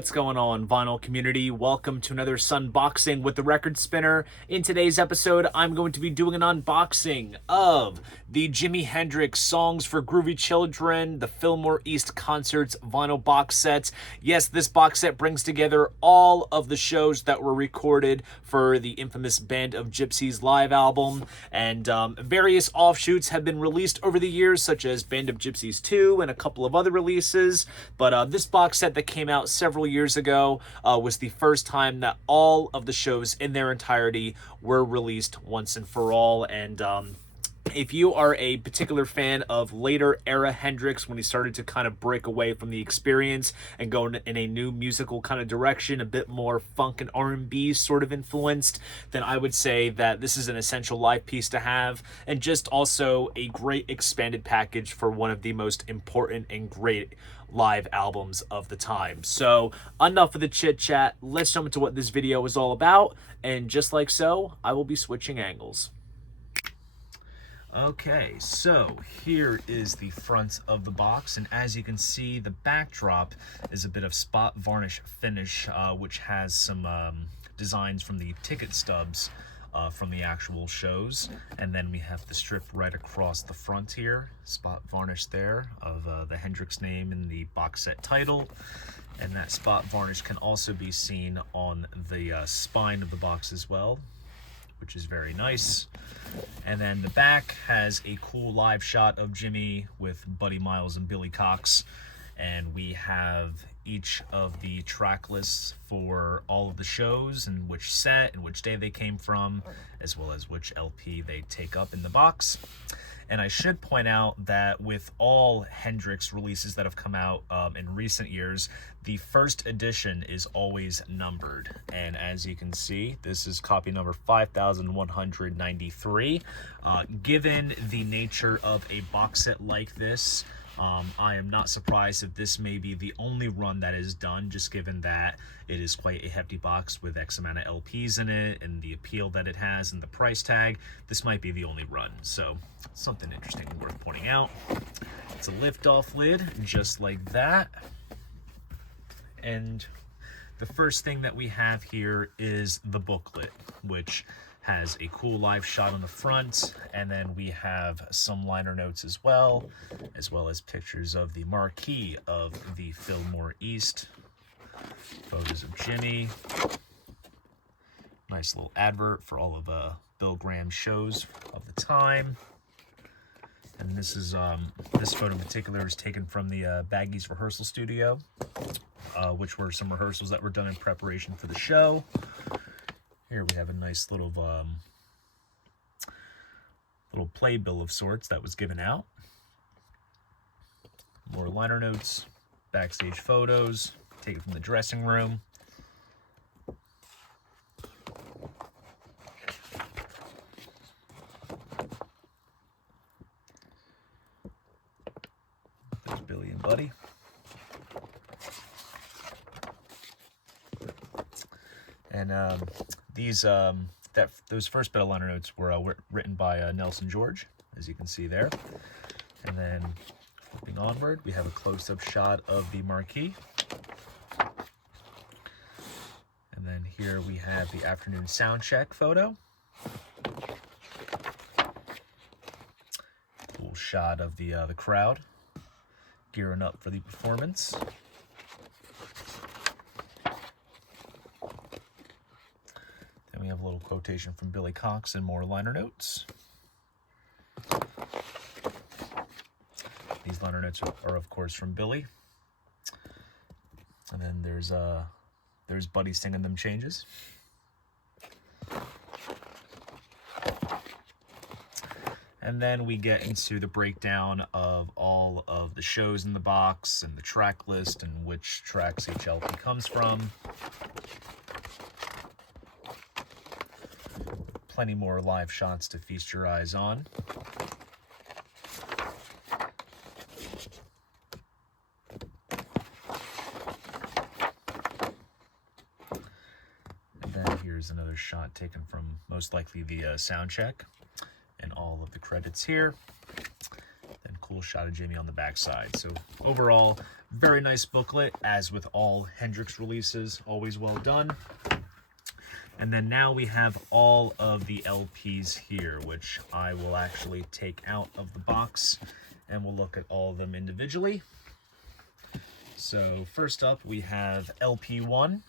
What's going on, vinyl community? Welcome to another Sunboxing with the Record Spinner. In today's episode, I'm going to be doing an unboxing of the Jimi Hendrix Songs for Groovy Children, the Fillmore East Concerts vinyl box sets. Yes, this box set brings together all of the shows that were recorded for the infamous Band of Gypsys live album, and various offshoots have been released over the years, such as Band of Gypsys 2 and a couple of other releases. But this box set that came out several years ago was the first time that all of the shows in their entirety were released once and for all. And if you are a particular fan of later era Hendrix, when he started to kind of break away from the Experience and go in a new musical kind of direction, a bit more funk and R&B sort of influenced, then I would say that this is an essential live piece to have, and just also a great expanded package for one of the most important and great live albums of the time. So enough of the chit chat, let's jump into what this video is all about, and just like so, I will be switching angles. Okay, so here is the front of the box, and as you can see, the backdrop is a bit of spot varnish finish, which has some designs from the ticket stubs from the actual shows. And then we have the strip right across the front here, spot varnish there of the Hendrix name in the box set title. And that spot varnish can also be seen on the spine of the box as well, which is very nice. And then the back has a cool live shot of Jimmy with Buddy Miles and Billy Cox. And we have each of the track lists for all of the shows and which set and which day they came from, as well as which LP they take up in the box. And I should point out that with all Hendrix releases that have come out in recent years, the first edition is always numbered. And as you can see, this is copy number 5193. Given the nature of a box set like this, I am not surprised if this may be the only run that is done, just given that it is quite a hefty box with X amount of LPs in it and the appeal that it has and the price tag. This might be the only run, so something interesting worth pointing out. It's a lift-off lid, just like that. And the first thing that we have here is the booklet, which has a cool live shot on the front, and then we have some liner notes as well as pictures of the marquee of the Fillmore East, photos of Jimmy, nice little advert for all of Bill Graham's shows of the time. And this is this photo in particular is taken from the Baggies rehearsal studio, which were some rehearsals that were done in preparation for the show. Here we have a nice little playbill of sorts that was given out. More liner notes, backstage photos, taken from the dressing room. There's Billy and Buddy. And those first bit of liner notes were written by Nelson George, as you can see there. And then flipping onward, we have a close-up shot of the marquee. And then here we have the afternoon sound check photo. Cool shot of the crowd gearing up for the performance. We have a little quotation from Billy Cox and more liner notes. These liner notes are of course from Billy. And then there's Buddy singing them changes. And then we get into the breakdown of all of the shows in the box and the track list and which tracks each LP comes from. Plenty more live shots to feast your eyes on. And then here's another shot taken from most likely the sound check and all of the credits here. Then cool shot of Jimmy on the backside. So overall, Very nice booklet, as with all Hendrix releases, always well done. And then now we have all of the LPs here, which I will actually take out of the box, and we'll look at all of them individually. So first up, we have LP 1.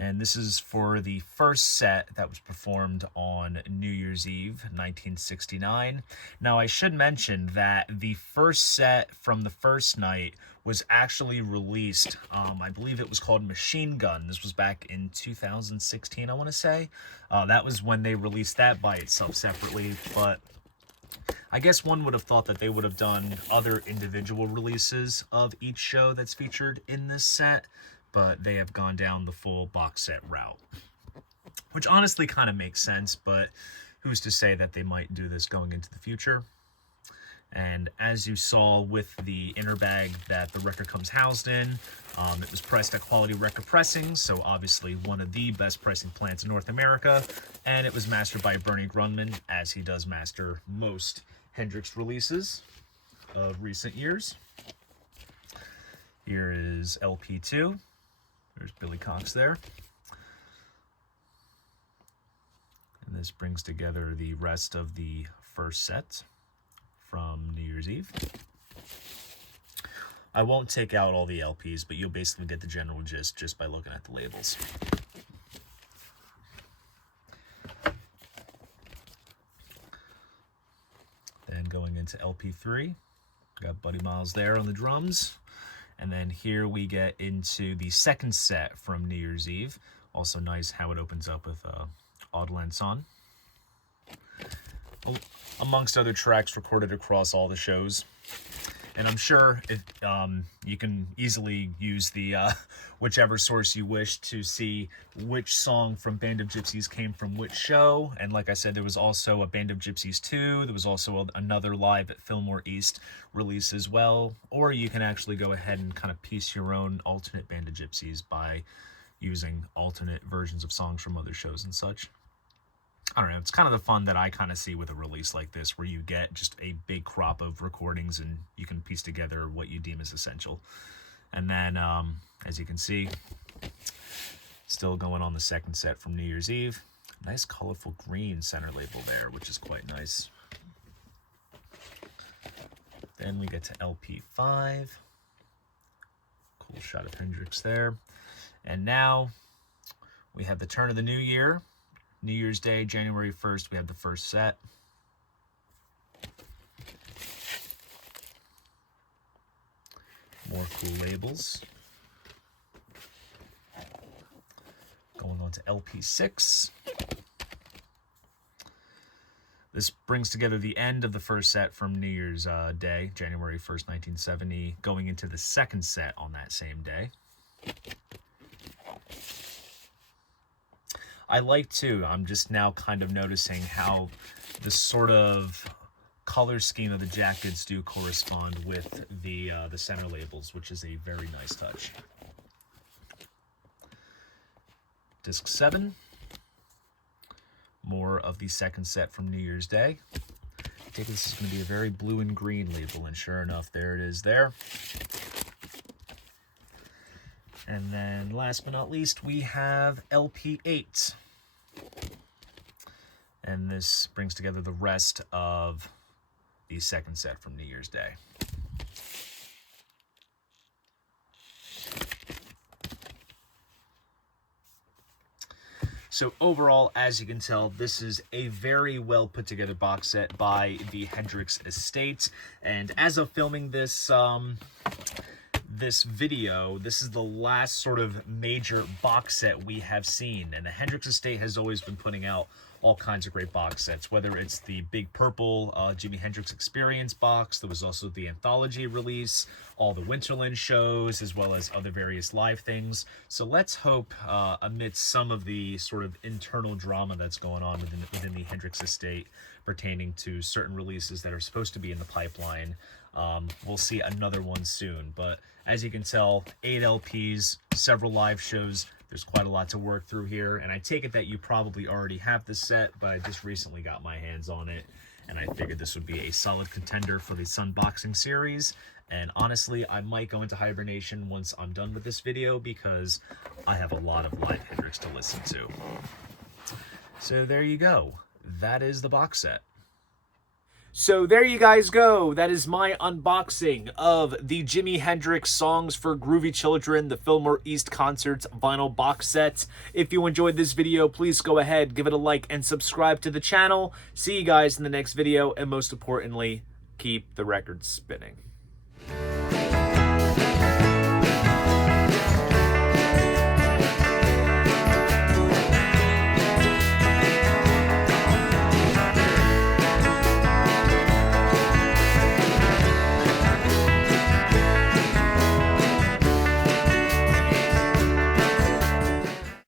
And this is for the first set that was performed on New Year's Eve, 1969. Now, I should mention that the first set from the first night was actually released. I believe it was called Machine Gun. This was back in 2016, I want to say. That was when they released that by itself separately. But I guess one would have thought that they would have done other individual releases of each show that's featured in this set, but they have gone down the full box set route, which honestly kind of makes sense, but who's to say that they might do this going into the future? And as you saw with the inner bag that the record comes housed in, it was pressed at Quality Record Pressing, so obviously one of the best pressing plants in North America, and it was mastered by Bernie Grundman, as he does master most Hendrix releases of recent years. Here is LP 2. There's Billy Cox there. And this brings together the rest of the first set from New Year's Eve. I won't take out all the LPs, but you'll basically get the general gist just by looking at the labels. Then going into LP 3, got Buddy Miles there on the drums. And then here we get into the second set from New Year's Eve. Also nice how it opens up with Auld Lang Syne, amongst other tracks recorded across all the shows. And I'm sure you can easily use the whichever source you wish to see which song from Band of Gypsys came from which show. And like I said, there was also a Band of Gypsys 2. There was also another live at Fillmore East release as well. Or you can actually go ahead and kind of piece your own alternate Band of Gypsys by using alternate versions of songs from other shows and such. I don't know, it's kind of the fun that I kind of see with a release like this, where you get just a big crop of recordings and you can piece together what you deem as essential. And then, as you can see, still going on the second set from New Year's Eve. Nice colorful green center label there, which is quite nice. Then we get to LP 5. Cool shot of Hendrix there. And now we have the turn of the new year. New Year's Day, January 1st, we have the first set. More cool labels. Going on to LP 6. This brings together the end of the first set from New Year's Day, January 1st, 1970, going into the second set on that same day. I like, too, I'm just now kind of noticing how the sort of color scheme of the jackets do correspond with the center labels, which is a very nice touch. Disc 7. More of the second set from New Year's Day. I think this is going to be a very blue and green label, and sure enough, there it is there. And then last but not least, we have LP 8. And this brings together the rest of the second set from New Year's Day. So overall, as you can tell, this is a very well put together box set by the Hendrix estate. And as of filming this this video, this is the last sort of major box set we have seen. And the Hendrix estate has always been putting out all kinds of great box sets, whether it's the Big Purple Jimi Hendrix Experience box. There was also the anthology release, all the Winterland shows, as well as other various live things. So let's hope, amidst some of the sort of internal drama that's going on within the Hendrix estate pertaining to certain releases that are supposed to be in the pipeline, we'll see another one soon. But as you can tell, 8 LPs, several live shows. There's quite a lot to work through here, and I take it that you probably already have this set, but I just recently got my hands on it. and I figured this would be a solid contender for the Sunboxing series. And honestly, I might go into hibernation once I'm done with this video because I have a lot of live Hendrix to listen to. So there you go. That is the box set. So there you guys go. That is my unboxing of the Jimi Hendrix Songs for Groovy Children, the Fillmore East Concerts vinyl box set. If you enjoyed this video, please go ahead, give it a like, and subscribe to the channel. See you guys in the next video, and most importantly, keep the records spinning.